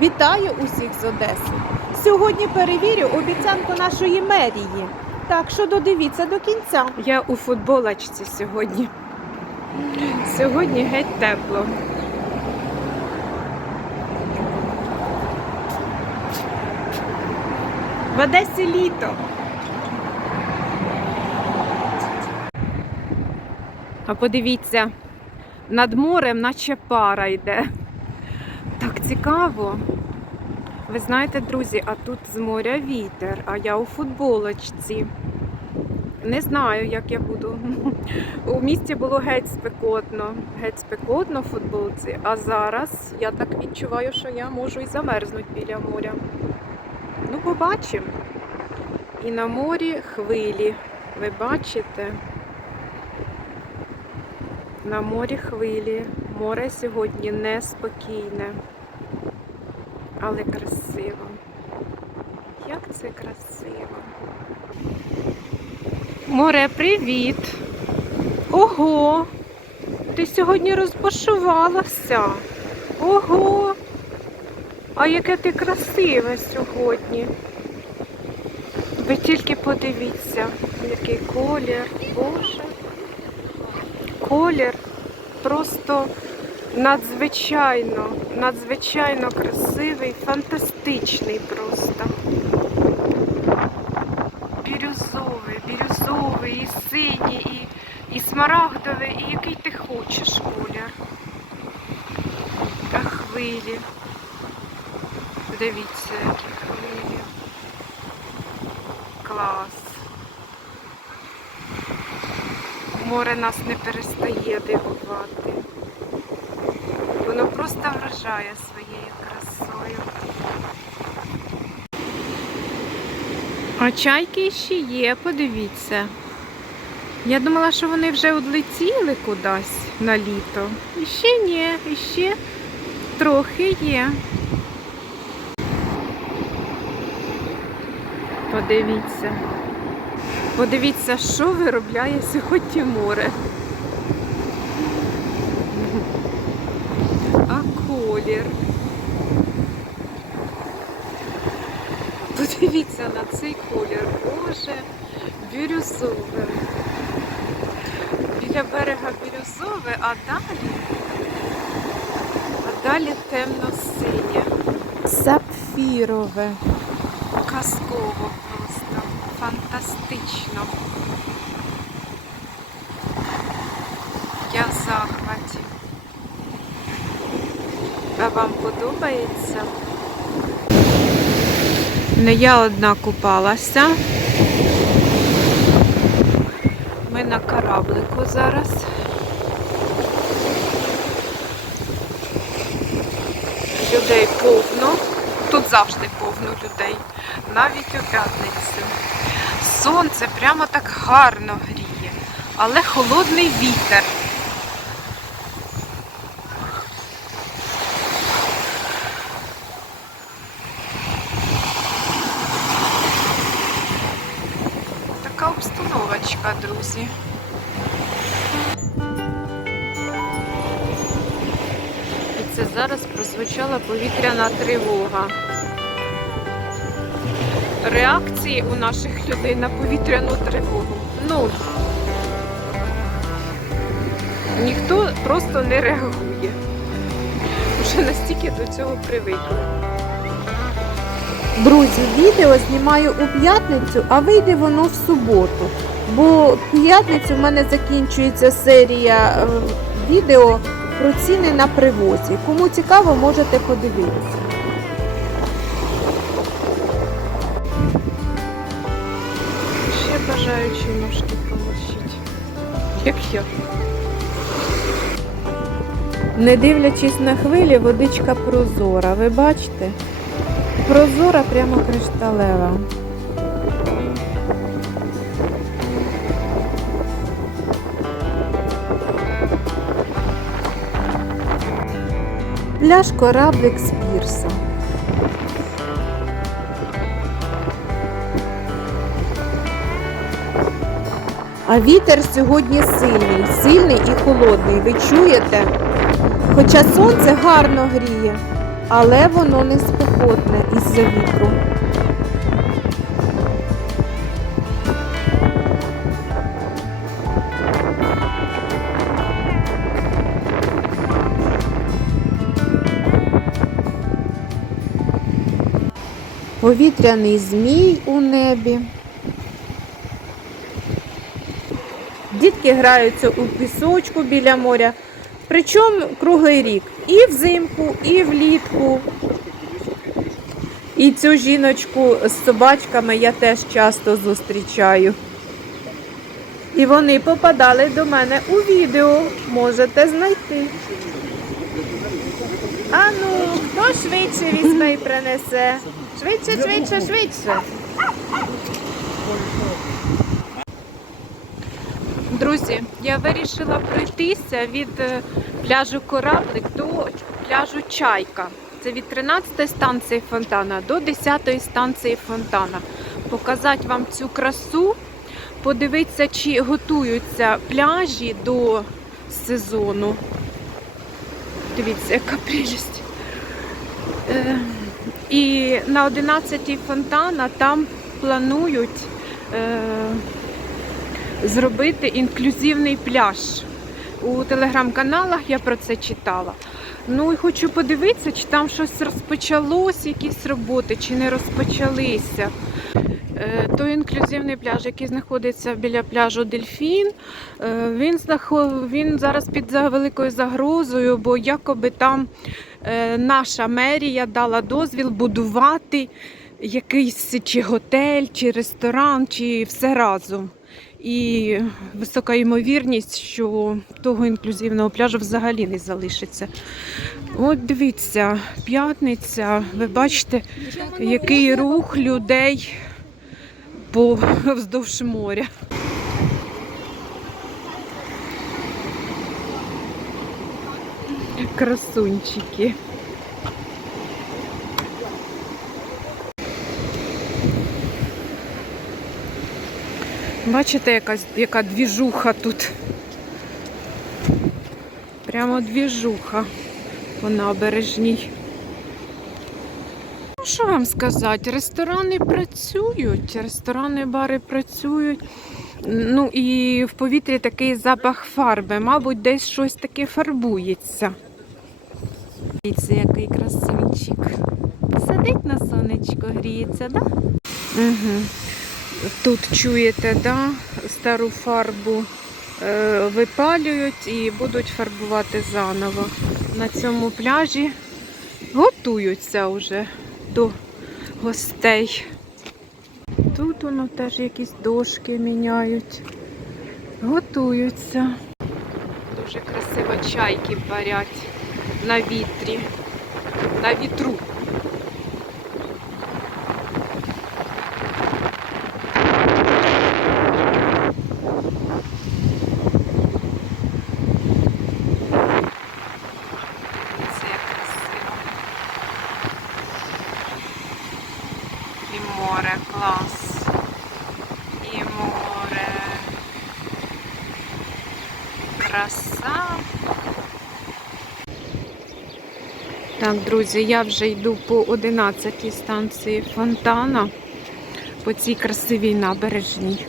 Вітаю усіх з Одеси. Сьогодні перевірю обіцянку нашої мерії. Так що додивіться до кінця. Я у футболочці сьогодні. Сьогодні геть тепло. В Одесі літо. А подивіться, над морем наче пара йде. Так цікаво. Ви знаєте, друзі, а тут з моря вітер, а я у футболочці. Не знаю, як я буду. У місті було геть спекотно. Геть спекотно в футболці, а зараз я так відчуваю, що я можу і замерзнути біля моря. Ну, побачимо. І на морі хвилі. Ви бачите? На морі хвилі. Море сьогодні неспокійне, але красиво. Як це красиво. Море, привіт! Ого! Ти сьогодні розбашувалася. Ого! А яке ти красиве сьогодні. Ви тільки подивіться, який колір, Боже. Колір просто надзвичайно, надзвичайно красивий, фантастичний просто. Бірюзовий, бірюзовий, і синій, і, і смарагдовий, і який ти хочеш колір. А хвилі. Дивіться, які хвилі. Клас. Море нас не перестає дивувати. Воно просто вражає своєю красою. А чайки ще є, подивіться. Я думала, що вони вже одлетіли кудись на літо. І ще ні, і ще трохи є. Подивіться. Подивіться, що виробляє сьогодні море. А колір. Подивіться на цей колір. Боже, бірюзове. Біля берега бірюзове, а далі, а далі темно-синє. Сапфірове. Казково. Фантастично. Я в захваті. А вам подобається? Не я одна купалася. Ми на кораблику зараз. Людей повно. Тут завжди повно людей. Навіть у п'ятницю. Сонце прямо так гарно гріє, але холодний вітер. Така обстановочка, друзі. Прозвучала повітряна тривога. Реакції у наших людей на повітряну тривогу. Ну, ніхто просто не реагує. Вже настільки до цього привикли. Друзі, відео знімаю у п'ятницю, а вийде воно в суботу. Бо п'ятницю в мене закінчується серія е, відео про ціни на привозі. Кому цікаво, можете подивитися. Ще бажаючі ножки полощить. Як я. Не дивлячись на хвилі, водичка прозора. Ви бачите? Прозора прямо кришталева. Пляж кораблик з пірса. А вітер сьогодні сильний, сильний і холодний. Ви чуєте? Хоча сонце гарно гріє, але воно не спокотне із-за вітру. Повітряний змій у небі. Дітки граються у пісочку біля моря, причому круглий рік. І взимку, і влітку. І цю жіночку з собачками я теж часто зустрічаю. І вони попадали до мене у відео. Можете знайти. А ну, хто швидше візьме і принесе? Швидше, швидше, швидше. Друзі, я вирішила пройтися від е, пляжу Кораблик до пляжу Чайка. Це від 13 станції фонтана до 10 станції фонтана. Показати вам цю красу, подивитися, чи готуються пляжі до сезону. Дивіться, яка прелість. І на 11 фонтана там планують. Е, зробити інклюзивний пляж. У телеграм-каналах я про це читала. Ну і хочу подивитися, чи там щось розпочалось, якісь роботи, чи не розпочалися. Е, Той інклюзивний пляж, який знаходиться біля пляжу Дельфін, е, він, він зараз під великою загрозою, бо якоби там наша мерія дала дозвіл будувати якийсь чи готель, чи ресторан, чи все разом. І висока ймовірність, що того інклюзивного пляжу взагалі не залишиться. От дивіться, п'ятниця, ви бачите, який рух людей по вздовж моря. Красунчики. Бачите, яка, яка двіжуха тут. Прямо двіжуха по набережній. Ну, що вам сказати? Ресторани працюють, ресторани, бари працюють. Ну і в повітрі такий запах фарби. Мабуть, десь щось таке фарбується. Дивіться, який красунчик. Сидить на сонечко, гріється, так? Да? Угу. Тут чуєте, да, стару фарбу е, випалюють і будуть фарбувати заново. На цьому пляжі готуються вже до гостей. Тут воно теж якісь дошки міняють. Готуються. Дуже красиво чайки парять на вітрі, на вітру. Це як красиво. І море, клас. І море. Краса. Так, друзі, я вже йду по 11 станції фонтана по цій красивій набережній.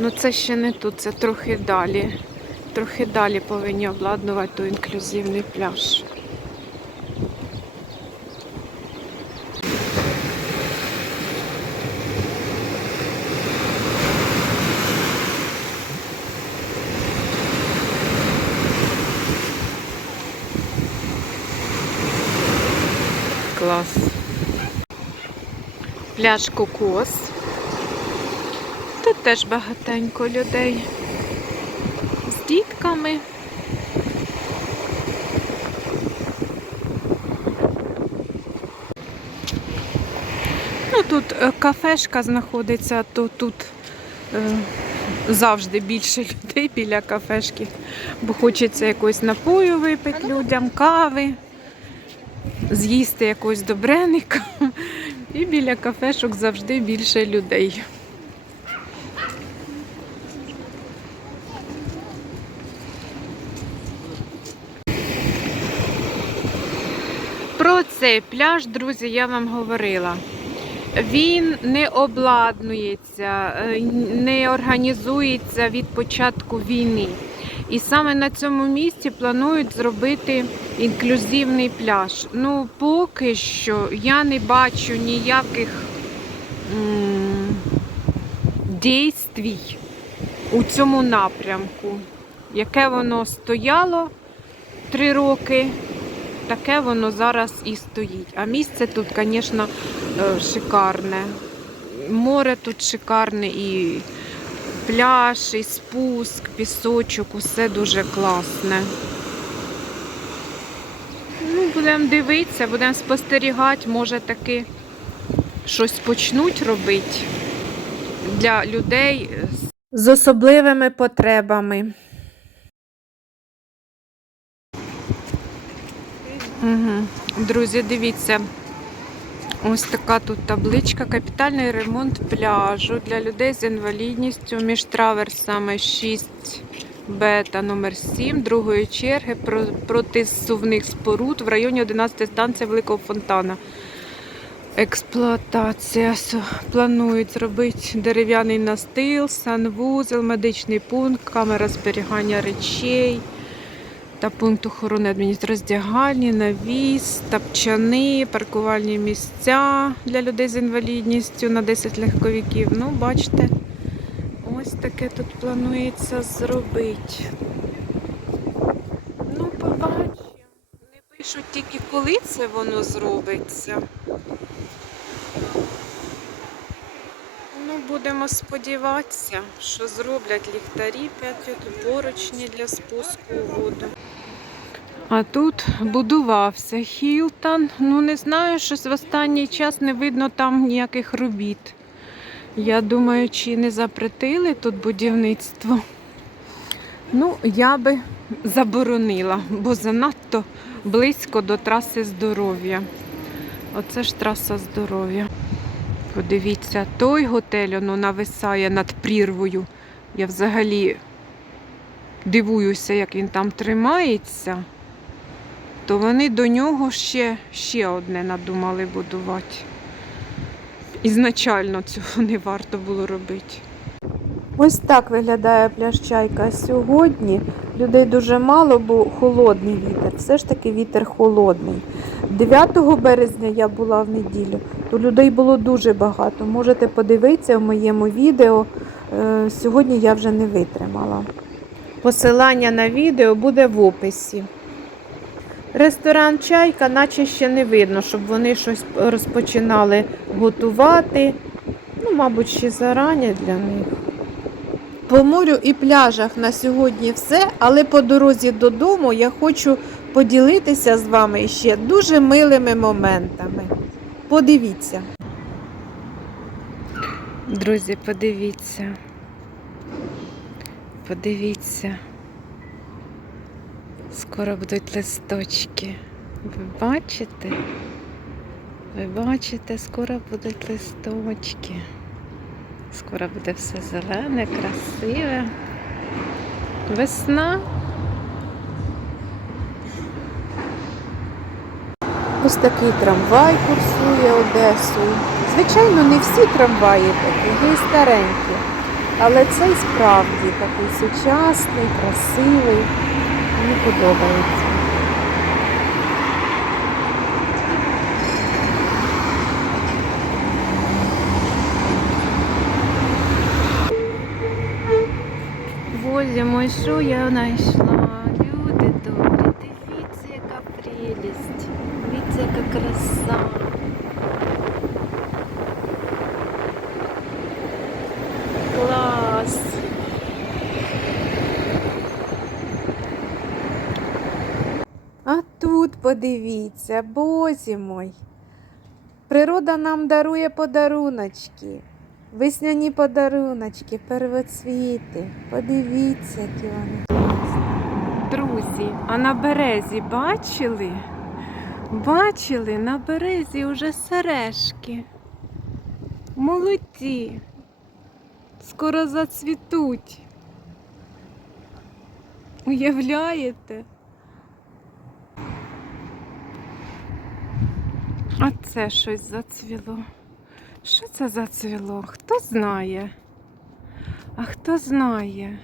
Ну це ще не тут, це трохи далі. Трохи далі повинні обладнувати інклюзивний пляж. Клас. Пляж Кокос. Тут теж багатенько людей з дітками. Ну, тут е, кафешка знаходиться, то тут е, завжди більше людей біля кафешки, бо хочеться якогось напою випити людям, кави, з'їсти якогось добреника. І біля кафешок завжди більше людей. Про цей пляж, друзі, я вам говорила. Він не обладнується, е, не організується від початку війни. І саме на цьому місці планують зробити інклюзивний пляж. Ну, поки що я не бачу ніяких дійствій у цьому напрямку. Яке воно стояло три роки, таке воно зараз і стоїть. А місце тут, звісно, е, шикарне. Море тут шикарне і пляж, і спуск, пісочок, усе дуже класне. Ну, будемо дивитися, будемо спостерігати, може таки щось почнуть робити для людей З особливими потребами. Угу. Друзі, дивіться. Ось така тут табличка. Капітальний ремонт пляжу для людей з інвалідністю між траверсами 6 Б та номер 7 другої черги про- протисувних споруд в районі 11 станції Великого Фонтана. Експлуатація. Планують зробити дерев'яний настил, санвузел, медичний пункт, камера зберігання речей та пункт охорони адміністроздягальні, навіс, тапчани, паркувальні місця для людей з інвалідністю на 10 легковиків. Ну, бачите, ось таке тут планується зробити. Ну, побачимо. Не пишуть тільки, коли це воно зробиться. Ну, будемо сподіватися, що зроблять ліхтарі 5 поручні для спуску у воду. А тут будувався Хілтон. Ну, не знаю, щось в останній час не видно там ніяких робіт. Я думаю, чи не запретили тут будівництво. Ну, я би заборонила, бо занадто близько до траси здоров'я. Оце ж траса здоров'я. Подивіться, той готель воно нависає над прірвою. Я взагалі дивуюся, як він там тримається. То вони до нього ще, ще одне надумали будувати. Ізначально цього не варто було робити. Ось так виглядає пляж Чайка сьогодні. Людей дуже мало, бо холодний вітер. Все ж таки вітер холодний. 9 березня я була в неділю, то людей було дуже багато. Можете подивитися в моєму відео. Е, Сьогодні я вже не витримала. Посилання на відео буде в описі. Ресторан Чайка, наче ще не видно, щоб вони щось розпочинали готувати. Ну, мабуть, ще зарані для них. По морю і пляжах на сьогодні все, але по дорозі додому я хочу поділитися з вами ще дуже милими моментами. Подивіться. Друзі, подивіться. Подивіться. Скоро будуть листочки. Ви бачите? Ви бачите, скоро будуть листочки. Скоро буде все зелене, красиве. Весна. Ось такий трамвай курсує Одесою. Звичайно, не всі трамваї такі, є й старенькі. Але цей справді такий сучасний, красивий. Мені подобається. Боже мой, що я знайшла? Подивіться, бозі мой. Природа нам дарує подаруночки. Весняні подаруночки, первоцвіти. Подивіться, які вони. Друзі, а на березі бачили? Бачили, на березі уже сережки. Молоді. Скоро зацвітуть. Уявляєте? А це щось зацвіло. Що це зацвіло? Хто знає? А хто знає?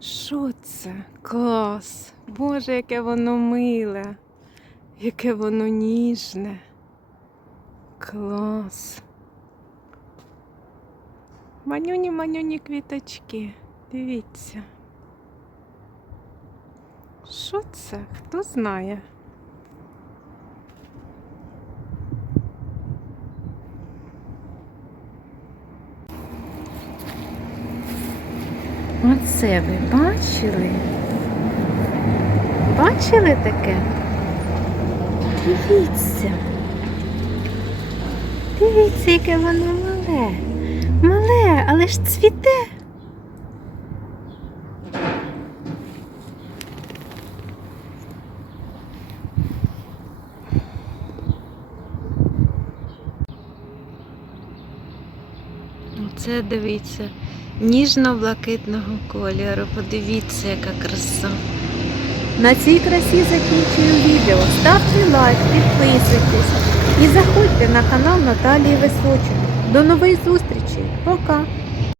Що це? Клас! Боже, яке воно миле, яке воно ніжне. Клас. Манюні, манюні квіточки. Дивіться. Що це? Хто знає? Оце ви бачили? Бачили таке? Дивіться. Дивіться, яке воно мале. Мале, але ж цвіте. Оце дивіться, ніжно-блакитного кольору. Подивіться, яка краса. На цій красі закінчую відео. Ставте лайк, підписуйтесь і заходьте на канал Наталії Височин. До нових зустрічей. Пока!